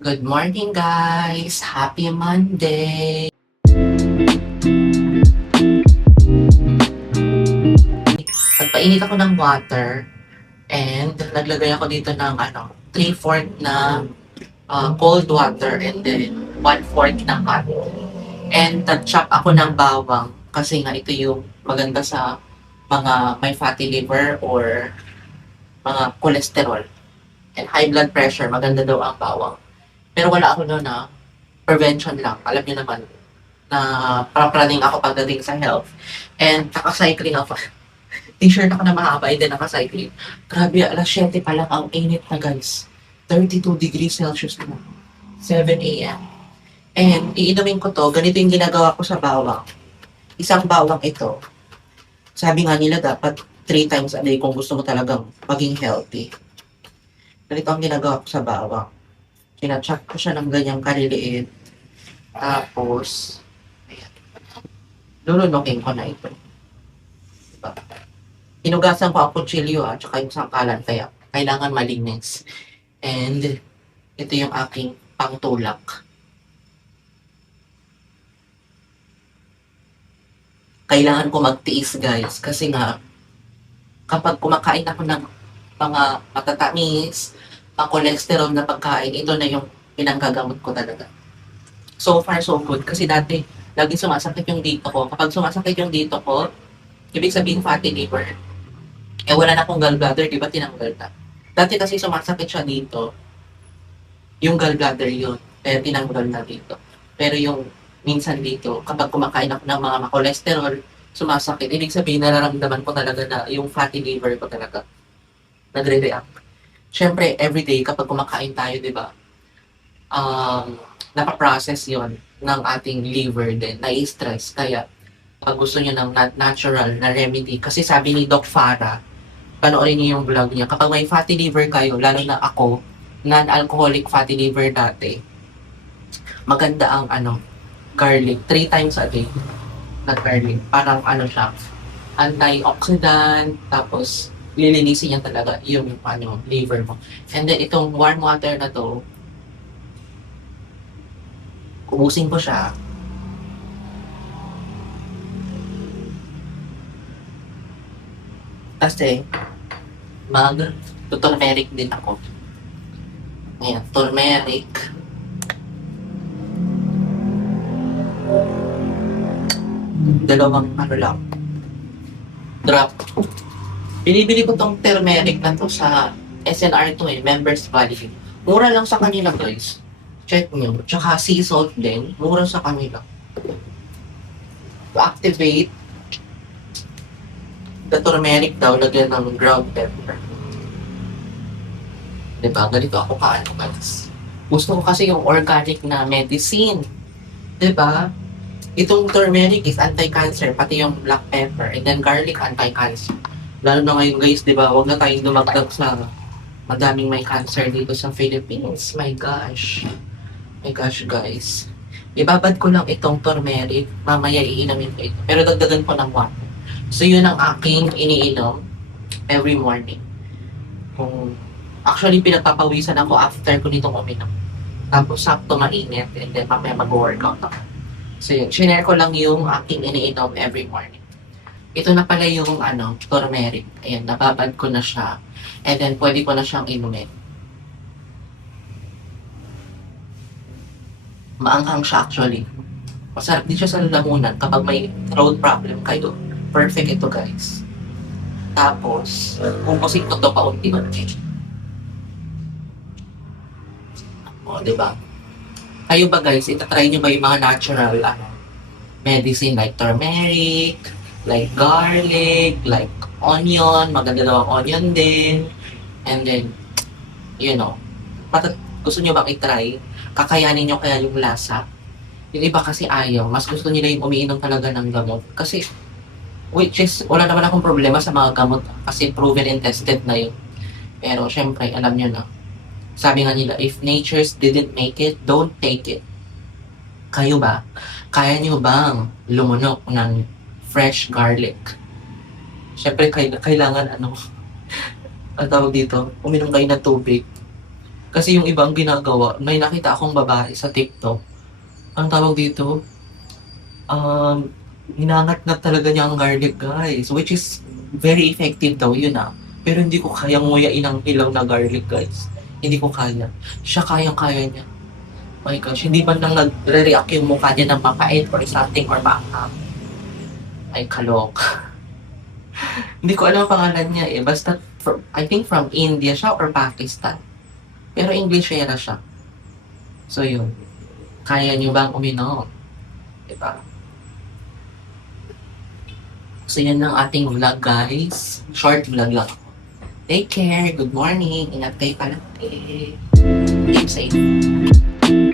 Good morning, guys! Happy Monday! Nagpainit ako ng water and naglagay ako dito ng 3/4 na cold water and then 1/4 na hot. And nag-chop ako ng bawang kasi nga ito yung maganda sa mga may fatty liver or mga cholesterol and high blood pressure. Maganda daw ang bawang. Pero wala ako noon prevention lang. Alam niyo naman, na prapraning ako pagdating sa health. And naka-cycling ako. T-shirt ako na mahaba and then naka-cycling. Grabe, alas 7 pa lang ang init na guys. 32 degrees Celsius na. 7 a.m. And iinumin ko to, ganito yung ginagawa ko sa bawang. Isang bawang ito. Sabi nga nila dapat 3 times a day kung gusto mo talagang maging healthy. Ganito ang ginagawa ko sa bawang. Sinachak ko siya ng ganyang kaliliit. Tapos, lulunukin ko na ito. Diba? Hinugasan ko ang kutsilyo at saka yung sangkalan kaya kailangan malinis. And ito yung aking pangtulak. Kailangan ko magtiis guys kasi nga kapag kumakain ako ng mga matatamis, cholesterol na pagkain, ito na yung pinanggagamot ko talaga. So far so good kasi dati lagi sumasakit yung dito ko. Kapag sumasakit yung dito ko, ibig sabihin fatty liver. Eh wala na akong gallbladder, di ba tinanggal na? Dati kasi sumasakit siya dito, yung gallbladder yun, kaya tinanggal na dito. Pero yung minsan dito, kapag kumakain ako ng mga cholesterol, sumasakit. Ibig sabihin, nararamdaman ko talaga na yung fatty liver ko talaga nagre-react. Siyempre, everyday kapag kumakain tayo, di ba, napaprocess yon ng ating liver din, na-stress. Kaya, pag gusto nyo ng natural na remedy, kasi sabi ni Doc Farah, panoorin niyo yung vlog niya, kapag may fatty liver kayo, lalo na ako, non-alcoholic fatty liver dati, maganda ang garlic, 3 times a day na garlic. Parang siya, antioxidant, tapos lilinisin niya talaga yung liver mo. And then itong warm water na to, ubusin ko siya. Kasi turmeric din ako. Ayan, turmeric. Dalawang lang, drop. Binibili ko tong turmeric na to sa SNR to members value. Mura lang sa kanila guys. Check nyo. Tsaka sea salt din. Mura sa kanila. To activate the turmeric daw, lagyan ng ground pepper. Diba? Ganito ako kaano guys. Gusto ko kasi yung organic na medicine. Diba? Itong turmeric is anti-cancer, pati yung black pepper, and then garlic anti-cancer. Lalo na ngayon guys, di ba, huwag na tayong dumagdag sa madaming may cancer dito sa Philippines. My gosh. My gosh guys. Ibabad ko lang itong turmeric, mamaya iinumin ko ito. Pero dagdagan ko ng water. So yun ang aking iniinom every morning. Actually, pinagpapawisan ako after ko nitong uminom. Tapos sakto mainit, and then mamaya mag-workout ako. So yun, shinare ko lang yung aking iniinom every morning. Ito na pala yung turmeric. Ayan, nababad ko na siya. And then, pwede ko na siyang inumin. Maanghang siya actually. Masarap din siya sa lalamunan kapag may throat problem kayo. Perfect ito guys. Tapos, pupusin ko ito paunti-unti. O, diba? Kayo ba guys, itatry nyo ba yung mga natural medicine like turmeric, like garlic, like onion, maganda daw ang onion din. And then, gusto nyo bang i-try? Kakayanin nyo kaya yung lasa? Yung iba kasi ayaw, mas gusto nila yung umiinom talaga ng gamot. Kasi, which is, wala naman akong problema sa mga gamot kasi proven and tested na yun. Pero syempre, alam nyo na, sabi nga nila, if natures didn't make it, don't take it. Kayo ba? Kaya nyo bang lumunok ng fresh garlic? Siyempre, kailangan ang tawag dito, uminom kayo ng tubig. Kasi yung ibang ginagawa, may nakita akong babae sa TikTok. Ang tawag dito, um, hinangat-ngat talaga niya ang garlic, guys. Which is very effective daw yun ah. Pero hindi ko kaya nguyain ang ilaw na garlic, guys. Hindi ko kaya. Siya kayang-kaya niya. My gosh, hindi man lang nagre-react yung mukha niya ng mapait or something or maanghang. Ay, kalok. Hindi ko alam ang pangalan niya eh. Basta, I think from India siya or Pakistan. Pero Englishera siya. So yun. Kaya niyo bang uminom? Diba? So yan ang ating vlog, guys. Short vlog lang. Take care. Good morning. Ingat kayo palagi. Keep safe.